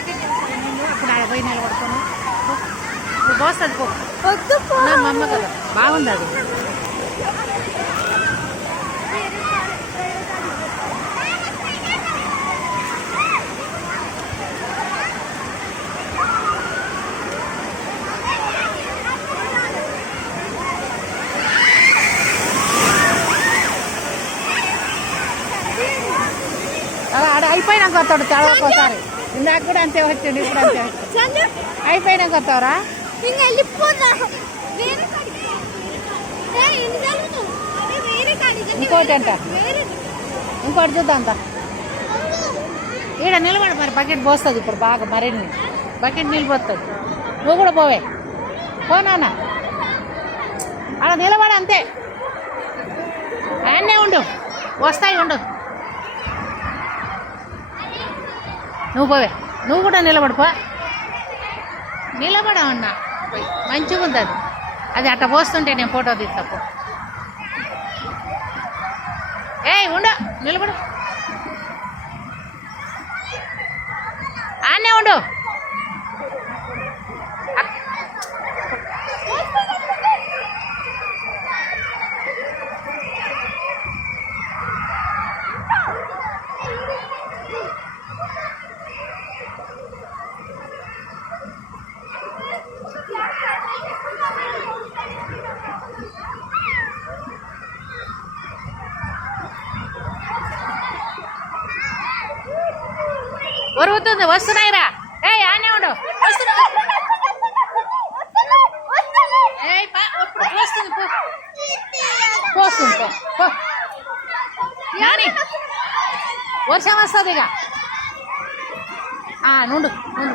ఇప్పుడు ఆడ పోయి నిలబడుతాను నువ్వు పోస్తుంది పో మా అమ్మ కదా బాగుంది అది. అలా ఆడ అయిపోయినాక వస్తాడు చాలా ఒకసారి. ఇందాక కూడా అంతే వచ్చిండు, ఇప్పుడు అంతే వచ్చాడు. అయిపోయినాక వస్తావురా ఇంకోటి అంట, ఇంకోటి చూద్దాం అంత. ఈడ నిలబడి మరి బకెట్ పోస్తుంది ఇప్పుడు బాగా మరిన్ని బకెట్ నిలిపోతుంది. నువ్వు కూడా పోవే పోనా అలా నిలబడి అంతే. ఆయన్నే ఉండు వస్తాయి ఉండు. నువ్వు పోవే నువ్వు కూడా నిలబడిపో. నిలబడమన్నా మంచిగా ఉంది అది. అది అట్ట పోస్తుంటే నేను ఫోటో తీస్తా. ఏయ్ ఉండు నిలబడు ఆనే ఉండు. ఒరుగుతుంది వస్తున్నాయిరా. ఏయ్ ఆనే ఉండు పోస్తుంది పో. నాని వర్షం వస్తుంది ఇక నుండు నుండు.